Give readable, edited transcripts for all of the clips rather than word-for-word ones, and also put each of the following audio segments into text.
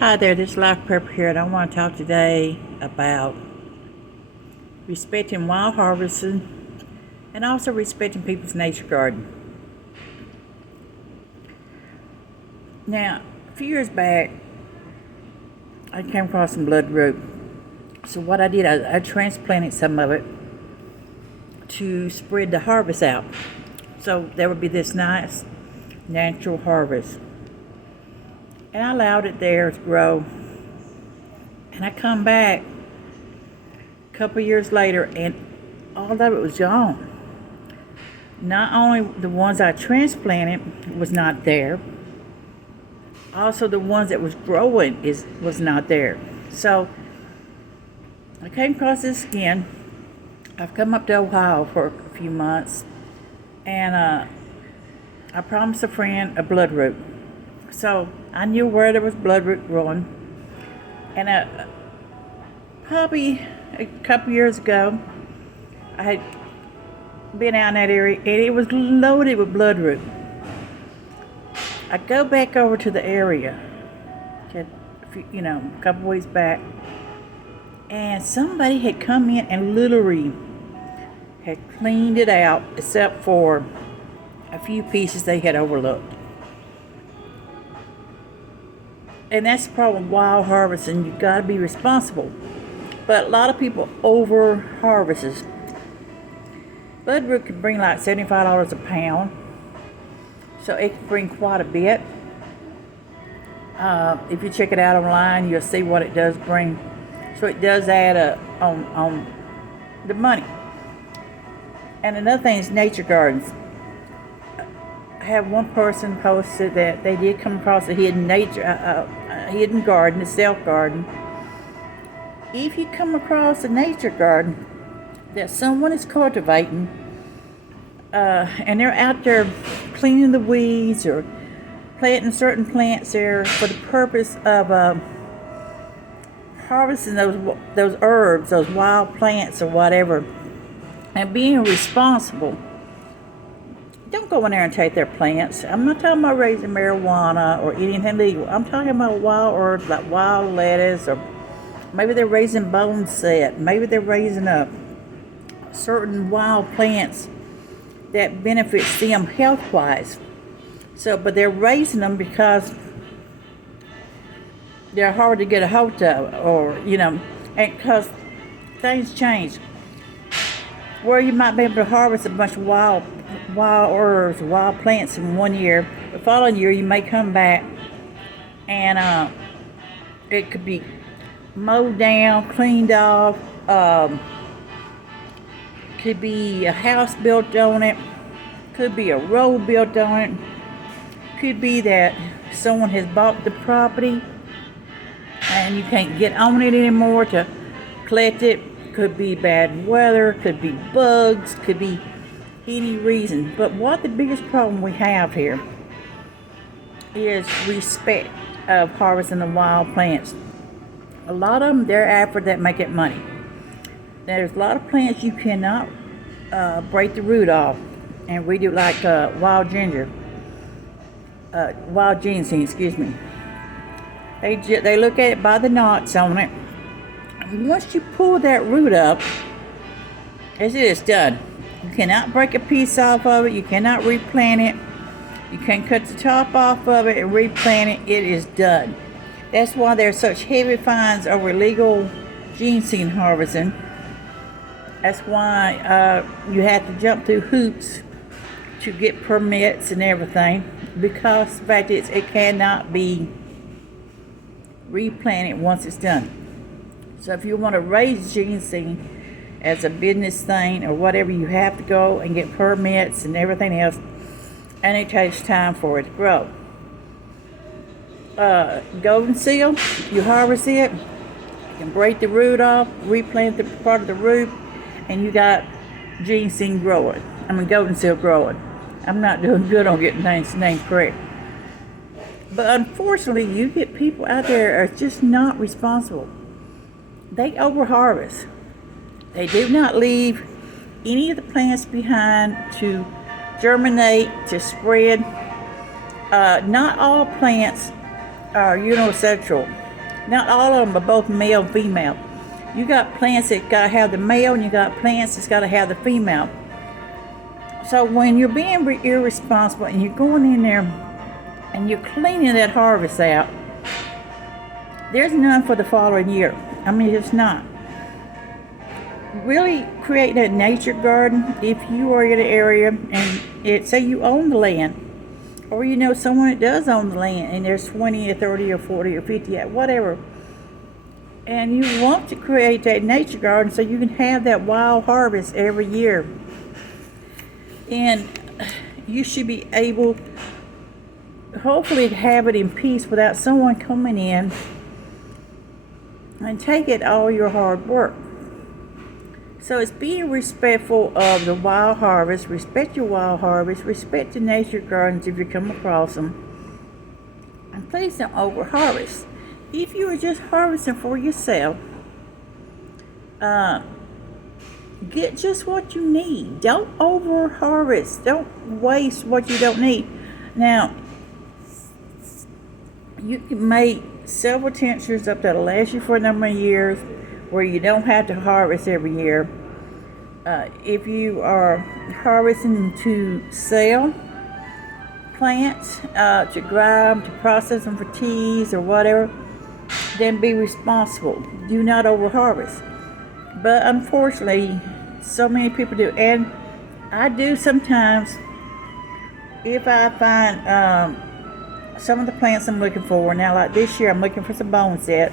Hi there, this is Life Prepper here, and I want to talk today about respecting wild harvesting and also respecting people's nature garden. Now, a few years back, I came across some bloodroot. So what I did, I transplanted some of it to spread the harvest out. So there would be this nice natural harvest. And I allowed it there to grow. And I come back a couple years later and all of it was gone. Not only the ones I transplanted was not there, also the ones that was growing was not there. So I came across this again. I've come up to Ohio for a few months, and I promised a friend a bloodroot. So I knew where there was bloodroot growing, and probably a couple years ago, I had been out in that area, and it was loaded with bloodroot. I go back over to the area, a couple weeks back, and somebody had come in and literally had cleaned it out, except for a few pieces they had overlooked. And that's the problem with wild harvesting. You've got to be responsible. But a lot of people over harvest. Bloodroot can bring like $75 a pound. So it can bring quite a bit. If you check it out online, you'll see what it does bring. So it does add up on the money. And another thing is nature gardens. I have one person posted that they did come across a hidden garden, a self garden. If you come across a nature garden that someone is cultivating, and they're out there cleaning the weeds or planting certain plants there for the purpose of harvesting those herbs, those wild plants or whatever, and being responsible. Don't go in there and take their plants. I'm not talking about raising marijuana or anything legal. I'm talking about wild herbs like wild lettuce, or maybe they're raising boneset. Maybe they're raising certain wild plants that benefits them health-wise. But they're raising them because they're hard to get a hold of, and because things change. Where you might be able to harvest a bunch of wild herbs, wild plants in one year, the following year you may come back and it could be mowed down, cleaned off, could be a house built on it, could be a road built on it, could be that someone has bought the property and you can't get on it anymore to collect it. Could be bad weather, could be bugs, could be any reason. But what the biggest problem we have here is respect of harvesting the wild plants. A lot of them, they're after that make it money. There's a lot of plants you cannot break the root off and redo like wild ginseng, excuse me. They look at it by the knots on it. Once you pull that root up, it's done. You cannot break a piece off of it. You cannot replant it. You can't cut the top off of it and replant it. It is done. That's why there's such heavy fines over illegal ginseng harvesting. That's why you have to jump through hoops to get permits and everything, because the fact is it cannot be replanted once it's done. So if you want to raise ginseng as a business thing or whatever, you have to go and get permits and everything else, and it takes time for it to grow. Golden seal, you harvest it, you can break the root off, replant the part of the root, and you got ginseng growing. Golden seal growing. I'm not doing good on getting things named correct. But unfortunately, you get people out there are just not responsible. They overharvest. They do not leave any of the plants behind to germinate, to spread. Not all plants are unisexual. Not all of them, but both male and female. You got plants that gotta have the male, and you got plants that's gotta have the female. So when you're being irresponsible and you're going in there and you're cleaning that harvest out, there's none for the following year. I mean, it's not. Really create that nature garden if you are in an area and say you own the land, or you know someone that does own the land and there's 20 or 30 or 40 or 50, whatever, and you want to create that nature garden so you can have that wild harvest every year. And you should be able, hopefully, to have it in peace without someone coming in and taking all your hard work. So it's being respectful of the wild harvest. Respect your wild harvest. Respect the nature gardens if you come across them. And please don't over harvest. If you are just harvesting for yourself, get just what you need. Don't over harvest. Don't waste what you don't need. Now, you can make several tinctures up that'll last you for a number of years, where you don't have to harvest every year. If you are harvesting to sell plants, to grind, to process them for teas or whatever, then be responsible. Do not over harvest. But unfortunately, so many people do. And I do sometimes, if I find some of the plants I'm looking for. Now, like this year, I'm looking for some boneset.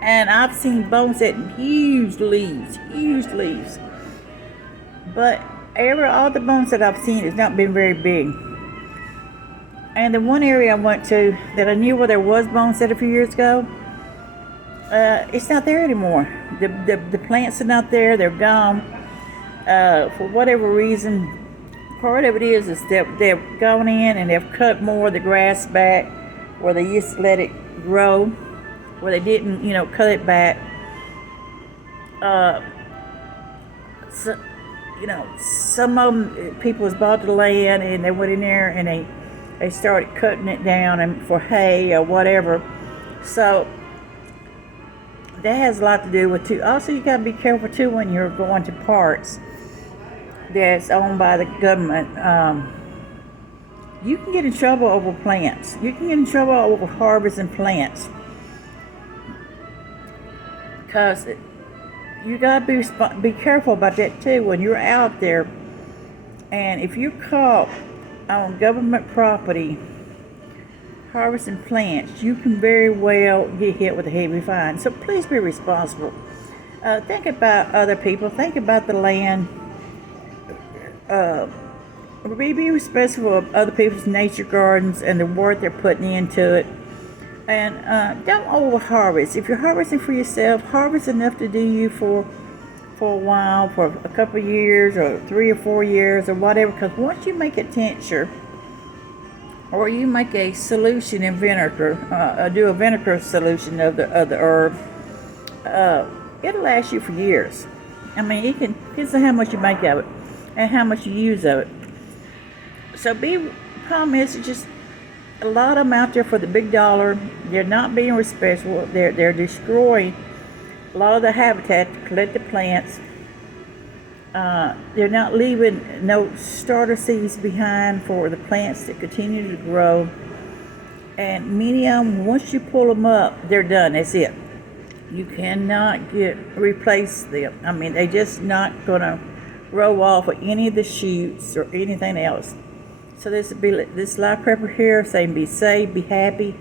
And I've seen boneset in huge leaves. But all the boneset I've seen has not been very big. And the one area I went to that I knew where there was boneset a few years ago, it's not there anymore. The plants are not there. They're gone. For whatever reason, part of it is that they've gone in and they've cut more of the grass back where they used to let it grow, where they didn't, cut it back. So, some of them, people has bought the land and they went in there and they started cutting it down and for hay or whatever. So that has a lot to do with too. Also, you gotta be careful too when you're going to parks that's owned by the government. You can get in trouble over plants. You can get in trouble over harvesting plants, because you gotta be careful about that too when you're out there. And if you're caught on government property harvesting plants, you can very well get hit with a heavy fine. So please be responsible. Think about other people. Think about the land. Be respectful of other people's nature gardens and the work they're putting into it. And don't over harvest. If you're harvesting for yourself, harvest enough to do you for a while, for a couple of years or 3 or 4 years or whatever. Because once you make a tincture, or you make a solution in vinegar, do a vinegar solution of the herb, it'll last you for years. I mean, it depends on how much you make of it and how much you use of it. So problem is, just a lot of them out there for the big dollar. They're not being respectful. They're destroying a lot of the habitat to collect the plants. They're not leaving no starter seeds behind for the plants to continue to grow. And many of them, once you pull them up, they're done. That's it. You cannot replace them. I mean, they're just not going to grow off of any of the shoots or anything else. So this Live Prepper here saying, be safe, be happy,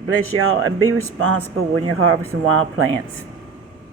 bless y'all, and be responsible when you're harvesting wild plants.